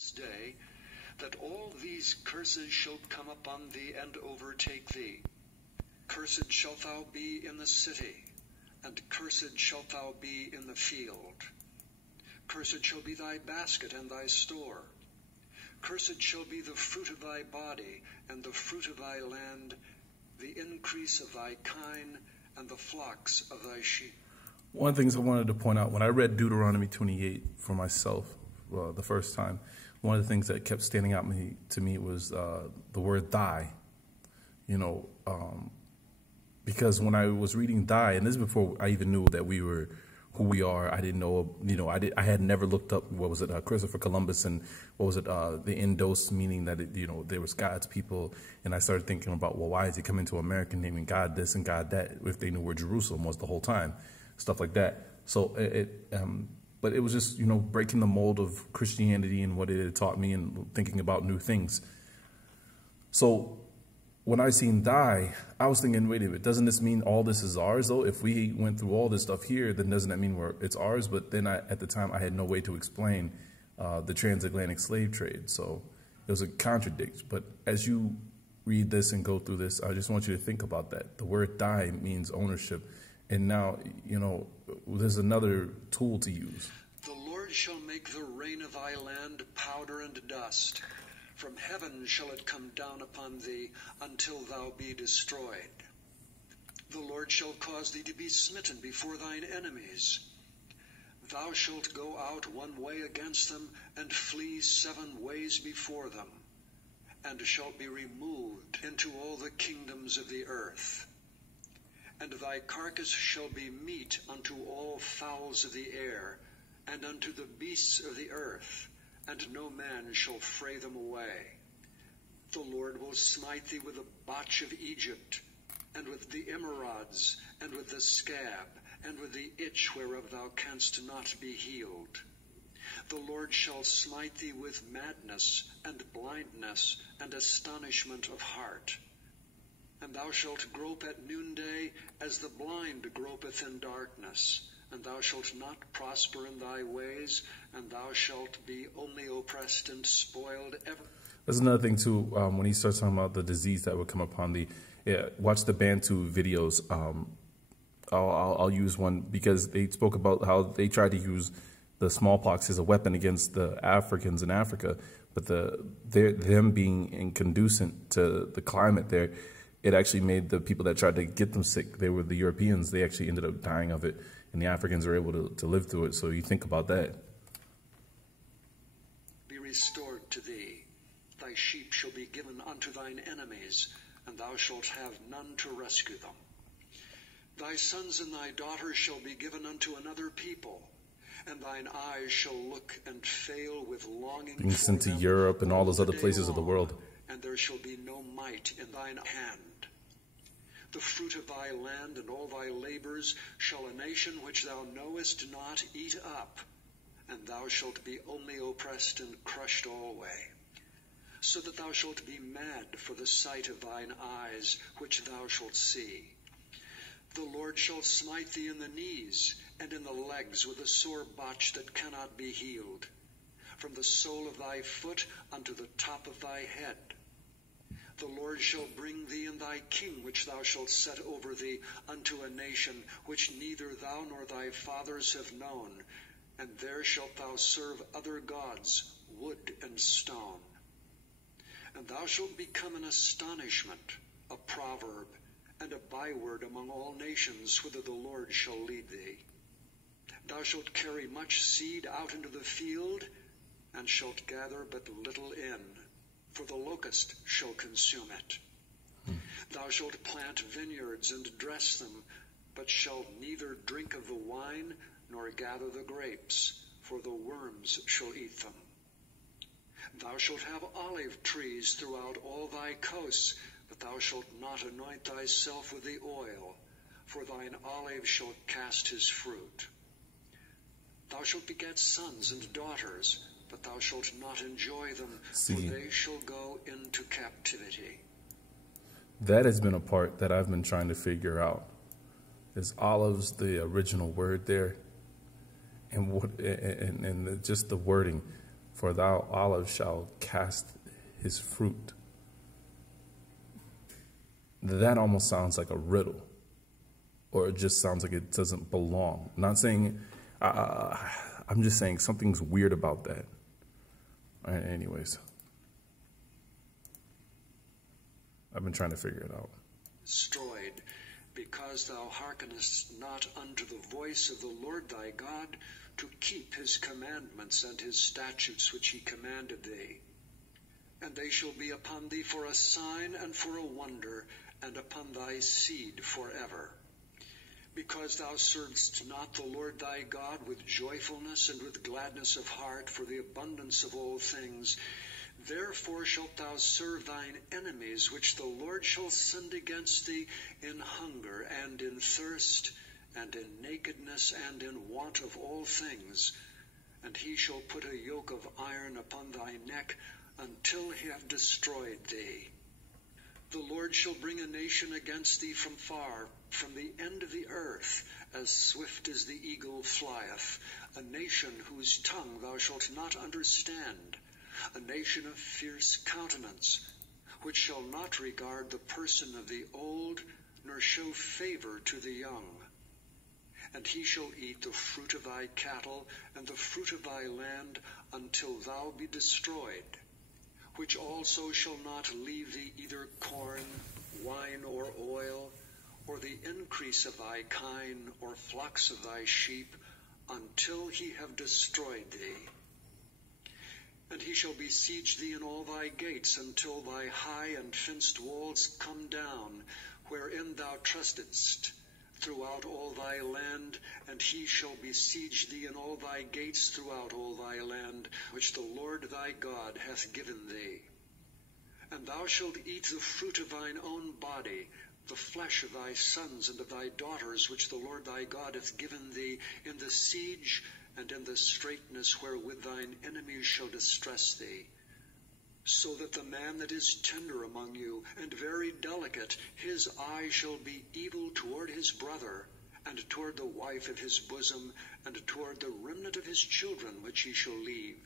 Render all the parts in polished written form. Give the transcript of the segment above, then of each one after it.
this day, that all these curses shall come upon thee and overtake thee. Cursed shalt thou be in the city, and cursed shalt thou be in the field. Cursed shall be thy basket and thy store. Cursed shall be the fruit of thy body, and the fruit of thy land, the increase of thy kine, and the flocks of thy sheep. One of the things I wanted to point out, when I read Deuteronomy 28 for myself the first time, one of the things that kept standing out to me was the word thy. Because when I was reading thy, and this is before I even knew that we were who we are, I didn't know, I had never looked up, what was it, Christopher Columbus, and what was it, the Indos, meaning that, there was God's people. And I started thinking about, well, why is he coming to America naming God this and God that if they knew where Jerusalem was the whole time? Stuff like that. So but it was just, breaking the mold of Christianity and what it had taught me and thinking about new things. So when I seen thy, I was thinking, wait a minute, doesn't this mean all this is ours though? If we went through all this stuff here, then doesn't that mean it's ours? But then at the time, I had no way to explain the transatlantic slave trade. So it was a contradiction. But as you read this and go through this, I just want you to think about that. The word thy means ownership. And now, there's another tool to use. The Lord shall make the rain of thy land powder and dust. From heaven shall it come down upon thee until thou be destroyed. The Lord shall cause thee to be smitten before thine enemies. Thou shalt go out one way against them, and flee 7 ways before them, and shalt be removed into all the kingdoms of the earth. And thy carcass shall be meat unto all fowls of the air, and unto the beasts of the earth, and no man shall fray them away. The Lord will smite thee with the botch of Egypt, and with the emerods, and with the scab, and with the itch whereof thou canst not be healed. The Lord shall smite thee with madness, and blindness, and astonishment of heart. And thou shalt grope at noonday, as the blind gropeth in darkness. And thou shalt not prosper in thy ways, and thou shalt be only oppressed and spoiled ever. There's another thing too, when he starts talking about the disease that would come upon thee. Watch the Bantu videos. I'll use one because they spoke about how they tried to use the smallpox as a weapon against the Africans in Africa, but them being inconducive to the climate there, it actually made the people that tried to get them sick. They were the Europeans. They actually ended up dying of it. And the Africans are able to live through it. So you think about that. Be restored to thee. Thy sheep shall be given unto thine enemies, and thou shalt have none to rescue them. Thy sons and thy daughters shall be given unto another people, and thine eyes shall look and fail with longing being sent to Europe and all those other places of the world. And there shall be no might in thine hand. The fruit of thy land and all thy labors shall a nation which thou knowest not eat up, and thou shalt be only oppressed and crushed alway, so that thou shalt be mad for the sight of thine eyes, which thou shalt see. The Lord shall smite thee in the knees and in the legs with a sore botch that cannot be healed, from the sole of thy foot unto the top of thy head. The Lord shall bring thee and thy king, which thou shalt set over thee, unto a nation which neither thou nor thy fathers have known, and there shalt thou serve other gods, wood and stone. And thou shalt become an astonishment, a proverb, and a byword among all nations, whither the Lord shall lead thee. Thou shalt carry much seed out into the field, and shalt gather but little in, for the locust shall consume it. Thou shalt plant vineyards and dress them, but shalt neither drink of the wine nor gather the grapes, for the worms shall eat them. Thou shalt have olive trees throughout all thy coasts, but thou shalt not anoint thyself with the oil, for thine olive shall cast his fruit. Thou shalt beget sons and daughters, but thou shalt not enjoy them, for they shall go into captivity. That has been a part that I've been trying to figure out. Is olives the original word there? And just the wording. for thou olive shall cast his fruit. That almost sounds like a riddle, or it just sounds like it doesn't belong. I'm not saying, I'm just saying something's weird about that. Anyways, I've been trying to figure it out. Destroyed, because thou hearkenest not unto the voice of the Lord thy God, to keep his commandments and his statutes which he commanded thee. And they shall be upon thee for a sign and for a wonder, and upon thy seed forever. Because thou servest not the Lord thy God with joyfulness and with gladness of heart for the abundance of all things, therefore shalt thou serve thine enemies, which the Lord shall send against thee in hunger and in thirst, and in nakedness and in want of all things. And he shall put a yoke of iron upon thy neck, until he have destroyed thee. The Lord shall bring a nation against thee from far, from the end of the earth, as swift as the eagle flieth, a nation whose tongue thou shalt not understand, a nation of fierce countenance, which shall not regard the person of the old, nor show favor to the young. And he shall eat the fruit of thy cattle, and the fruit of thy land, until thou be destroyed, which also shall not leave thee either corn, wine, or oil, or the increase of thy kine, or flocks of thy sheep, until he have destroyed thee. And he shall besiege thee in all thy gates, until thy high and fenced walls come down, wherein thou trustedst, throughout all thy land, and he shall besiege thee in all thy gates throughout all thy land, which the Lord thy God hath given thee. And thou shalt eat the fruit of thine own body, the flesh of thy sons and of thy daughters, which the Lord thy God hath given thee, in the siege and in the straitness wherewith thine enemies shall distress thee. So that the man that is tender among you, and very delicate, his eye shall be evil toward his brother, and toward the wife of his bosom, and toward the remnant of his children which he shall leave,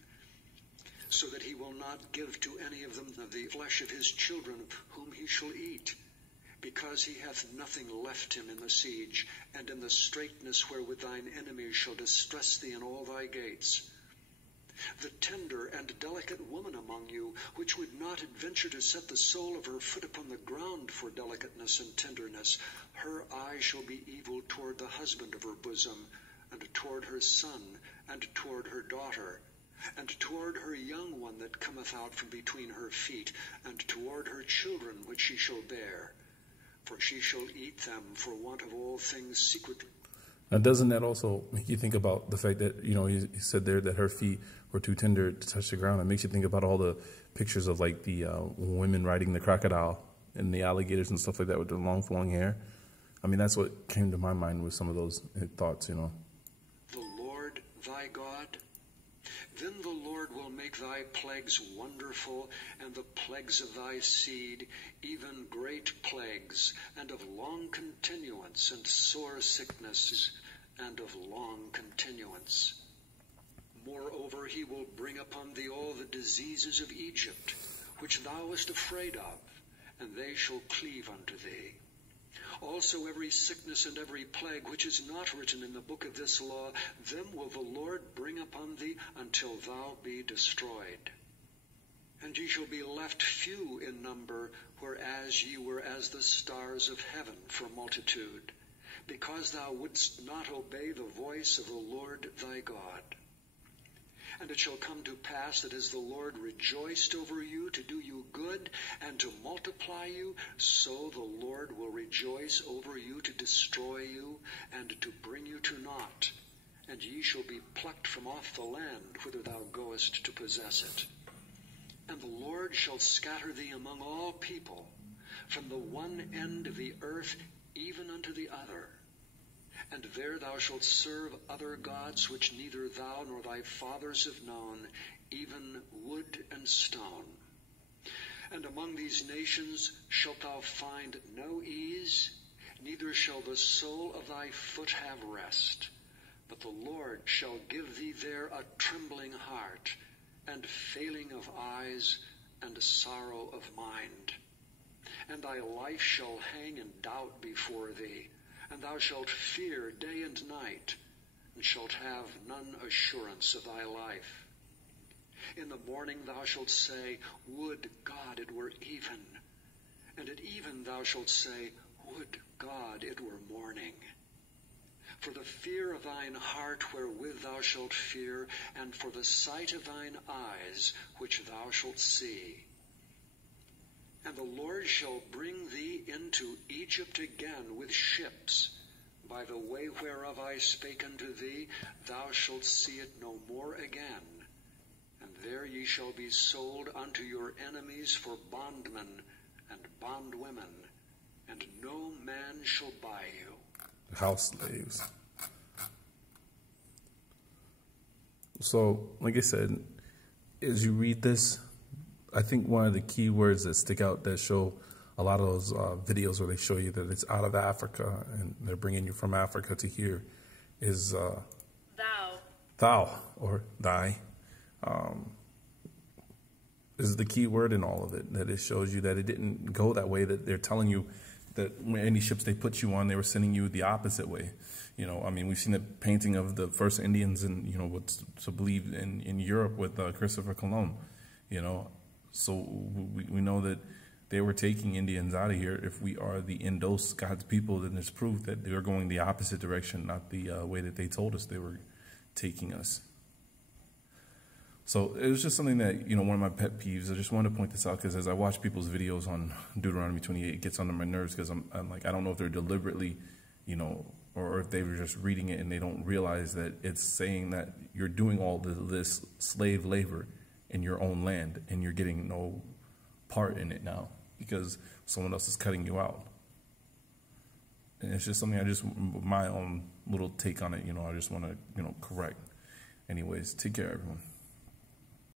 so that he will not give to any of them of the flesh of his children whom he shall eat, because he hath nothing left him in the siege, and in the straitness wherewith thine enemies shall distress thee in all thy gates. The tender and delicate woman among you, which would not adventure to set the sole of her foot upon the ground for delicateness and tenderness, her eye shall be evil toward the husband of her bosom, and toward her son, and toward her daughter, and toward her young one that cometh out from between her feet, and toward her children which she shall bear. For she shall eat them for want of all things secretly. Now, doesn't that also make you think about the fact that, he said there that her feet were too tender to touch the ground? It makes you think about all the pictures of, like, the women riding the crocodile and the alligators and stuff like that with their long flowing hair. I mean, that's what came to my mind with some of those thoughts, The Lord thy God. Then the Lord will make thy plagues wonderful, and the plagues of thy seed, even great plagues, and of long continuance, and sore sicknesses, and of long continuance. Moreover, he will bring upon thee all the diseases of Egypt, which thou wast afraid of, and they shall cleave unto thee. Also every sickness and every plague which is not written in the book of this law, them will the Lord bring upon thee until thou be destroyed. And ye shall be left few in number, whereas ye were as the stars of heaven for multitude, because thou wouldst not obey the voice of the Lord thy God. And it shall come to pass that as the Lord rejoiced over you to do you good and to multiply you, so the Lord will rejoice over you to destroy you and to bring you to naught. And ye shall be plucked from off the land whither thou goest to possess it. And the Lord shall scatter thee among all people, from the one end of the earth even unto the other. And there thou shalt serve other gods which neither thou nor thy fathers have known, even wood and stone. And among these nations shalt thou find no ease, neither shall the sole of thy foot have rest. But the Lord shall give thee there a trembling heart, and failing of eyes, and sorrow of mind. And thy life shall hang in doubt before thee, and thou shalt fear day and night, and shalt have none assurance of thy life. In the morning thou shalt say, Would God it were even. And at even thou shalt say, Would God it were morning. For the fear of thine heart wherewith thou shalt fear, and for the sight of thine eyes which thou shalt see. And the Lord shall bring thee into Egypt again with ships. By the way whereof I spake unto thee, thou shalt see it no more again. And there ye shall be sold unto your enemies for bondmen and bondwomen, and no man shall buy you. House slaves. So, like I said, as you read this, I think one of the key words that stick out that show a lot of those videos where they show you that it's out of Africa and they're bringing you from Africa to here is thou or thy is the key word in all of it. That it shows you that it didn't go that way, that they're telling you that any ships they put you on, they were sending you the opposite way. You know, I mean, we've seen a painting of the first Indians in, you know, what's to believe in Europe with Christopher Columbus, you know. So we know that they were taking Indians out of here. If we are the Indos, God's people, then it's proof that they're going the opposite direction, not the way that they told us they were taking us. So it was just something that, you know, one of my pet peeves. I just wanted to point this out because as I watch people's videos on Deuteronomy 28, it gets under my nerves because I'm like, I don't know if they're deliberately, you know, or if they were just reading it and they don't realize that it's saying that you're doing all this slave labor in your own land and you're getting no part in it now because someone else is cutting you out. And it's just something my own little take on it, you know, I just want to, you know, correct. Anyways, take care, everyone.